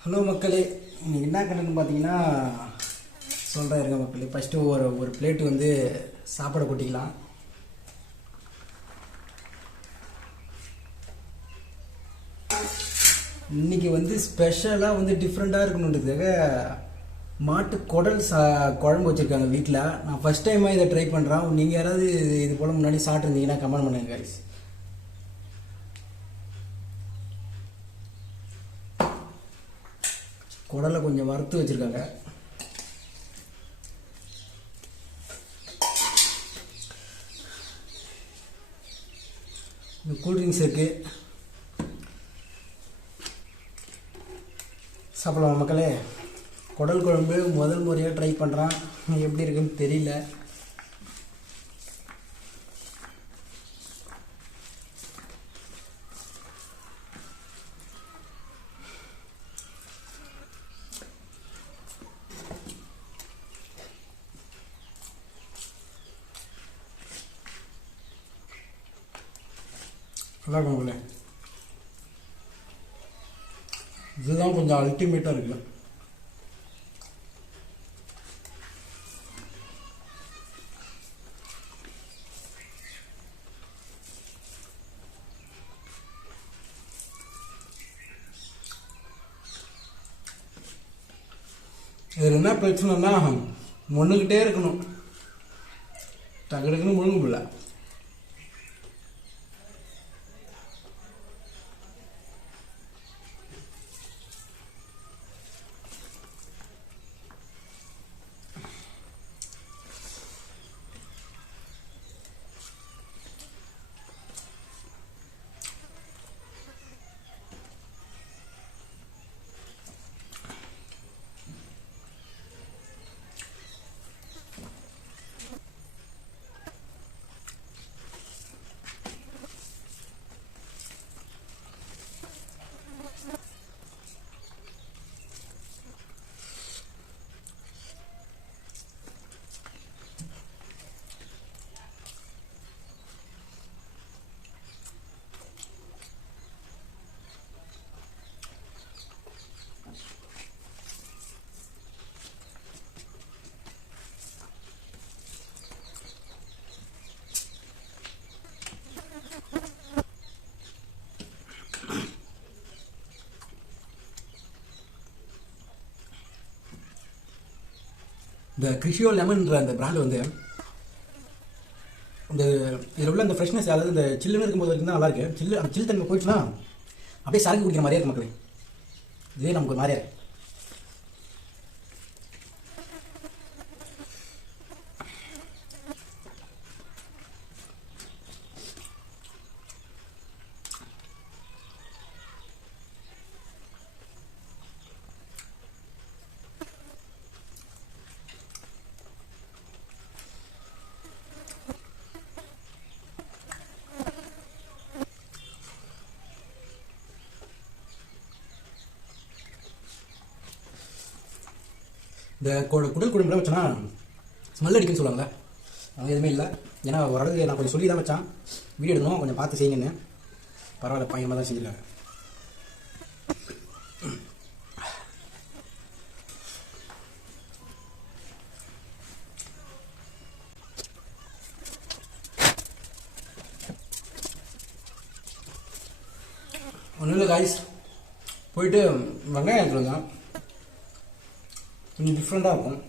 Hello மக்களே. இன்னைக்கு என்ன கண்டென்ட் பார்த்தீங்கன்னா சொல்கிறேன் இருக்க மக்களே. ஃபஸ்ட்டு ஒரு ஒரு பிளேட் வந்து சாப்பாடு கொட்டிக்கலாம். இன்றைக்கி வந்து ஸ்பெஷலாக வந்து டிஃப்ரெண்ட்டாக இருக்கணுன்றதுக்காக மாட்டு குடல் சா குழம்பு வச்சுருக்காங்க வீட்டில் நான் ஃபஸ்ட் டைமாக இதை ட்ரை பண்ணுறேன் நீங்கள் யாராவது இது- போல் முன்னாடி சாப்பிட்ருந்தீங்கன்னா கமெண்ட் பண்ணுங்க கைஸ் குடலை கொஞ்சம் வறுத்து வச்சுருக்காங்க. கூல்ட்ரிங்க்ஸ் இருக்குது சாப்பிடலாம் மக்களே. குடல் குழம்பு முதல் முறையாக ட்ரை பண்ணுறான் எப்படி இருக்குன்னு தெரியல. நல்லா இருக்கும் இதுதான் கொஞ்சம் அல்டிமேட்டாக இருக்குது இதில் என்ன பிரச்சனைன்னா முன்னுக்கிட்டே இருக்கணும். டக்கு டக்குன்னு முழுங்க முடியல. இந்த கிறிஷியோ லெமன்ற அந்த பிராண்ட் வந்து இந்த இதில் உள்ள அந்த ஃப்ரெஷ்னஸ் அதாவது இந்த சில்லுன்னு இருக்கும்போது வரைக்கும் தான் நல்லாயிருக்கு சில்லு அந்த சில் தன்மை போயிடுச்சுன்னா அப்படியே சரக்கு குடிக்கிற மாதிரியே இருக்கு மக்களே. இதே நமக்கு ஒரு மாதிரியா இருக்கு. இந்த கு- குடல் குழம்புல வச்சோன்னா ஸ்மெல் அடிக்குன்னு சொல்லுவாங்க. அது எதுவுமே இல்லை. ஏன்னா ஓரளவுக்கு நான் கொஞ்சம் சொல்லி தான் வச்சான். வீடியோ எடுக்கணும். கொஞ்சம் பார்த்து செய்யுங்கன்னு. பரவாயில்ல பயமாக தான் செஞ்சிருக்காங்க ஒன்றும் இல்லை காய்ஸ் போயிட்டு வெங்காயம் சொல்லுங்கள் கொஞ்சம் டிஃப்ரெண்ட்டாக இருக்கும்.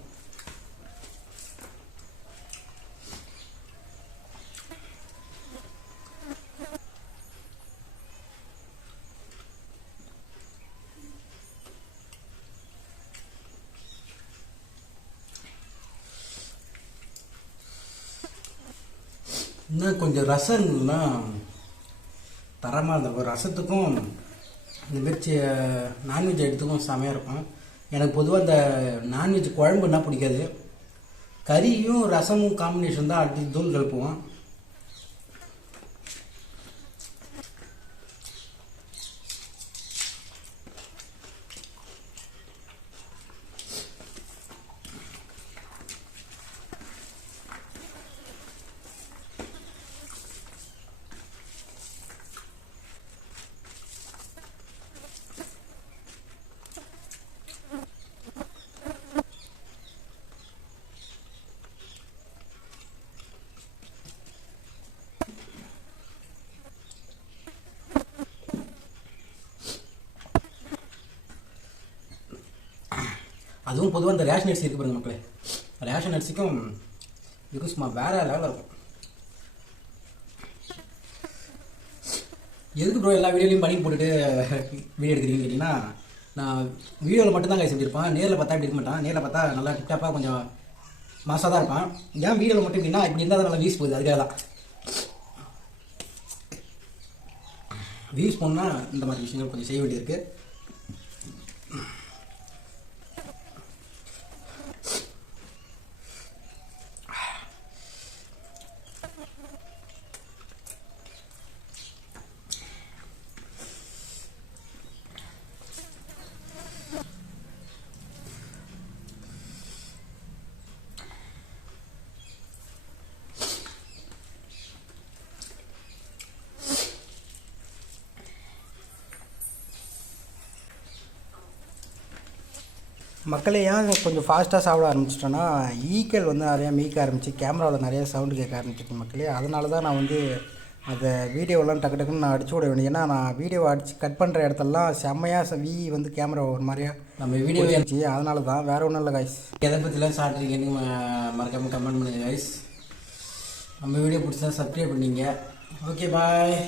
இன்னும் கொஞ்சம் ரசம் இருந்ததுன்னா தரமாக இருந்திருக்கும் ரசத்துக்கும் இந்த மிர்ச்சி நான்வெஜ் எடுத்துக்கும் செமையாக இருக்கும். எனக்கு பொதுவாக இந்த நான்வெஜ் குழம்புன்னா பிடிக்காது. கறியும் ரசமும் காம்பினேஷன் தான் அடித்து தூள் கலப்புவோம். அதுவும் பொதுவாக இந்த ரேஷன் அரிசி இருக்குது பாருங்க மக்களே. ரேஷன் அரிசிக்கும் இதுக்கும் சும்மா வேறு லெவலில் இருக்கும். எதுக்கு ப்ரோ எல்லா வீடியோலையும் பண்ணி போட்டுட்டு வீடியோ எடுக்கிறீங்கன்னு கேட்டிங்கன்னா நான் வீடியோவில் மட்டும்தான் கை செஞ்சுருப்பேன் நேரில் பார்த்தா இப்படி இருக்க மாட்டான். நேரில் பார்த்தா நல்லா டிப்டாப்பாக கொஞ்சம் மாசாக தான் இருப்பான். ஏன் வீடியோவில் மட்டும் எப்படின்னா இப்படி இருந்தால் நல்லா வீஸ் போகுது. அதுக்காக தான். வியூஸ் போனால் இந்த மாதிரி விஷயங்கள் கொஞ்சம் செய்ய வேண்டியிருக்கு மக்களே ஏன் கொஞ்சம் ஃபாஸ்ட்டாக சாப்பிட ஆரம்பிச்சிட்டோன்னா ஈக்கள் வந்து நிறையா மீக்க ஆரம்பிச்சு கேமராவில் நிறைய சவுண்டு கேட்க ஆரம்பிச்சிருக்கு மக்களே. அதனால தான் நான் வந்து அந்த வீடியோவெல்லாம் டக்கு டக்குன்னு நான் அடிச்சு விட வேண்டிய ஏன்னா நான் வீடியோ அடிச்சு கட் பண்ணுற இடத்தெல்லாம் செம்மையாக வி வந்து கேமரா ஒரு மாதிரியா நம்ம வீடியோ இருந்துச்சு. அதனால தான் வேற ஒன்றும் இல்லை காய்ஸ் எதை பற்றிலாம் சாப்பிட்றீங்கன்னு ம- மறக்காம கமெண்ட் பண்ணுங்க guys. நம்ம வீடியோ பிடிச்சா சப்ஸ்கிரைப் பண்ணீங்க. Okay bye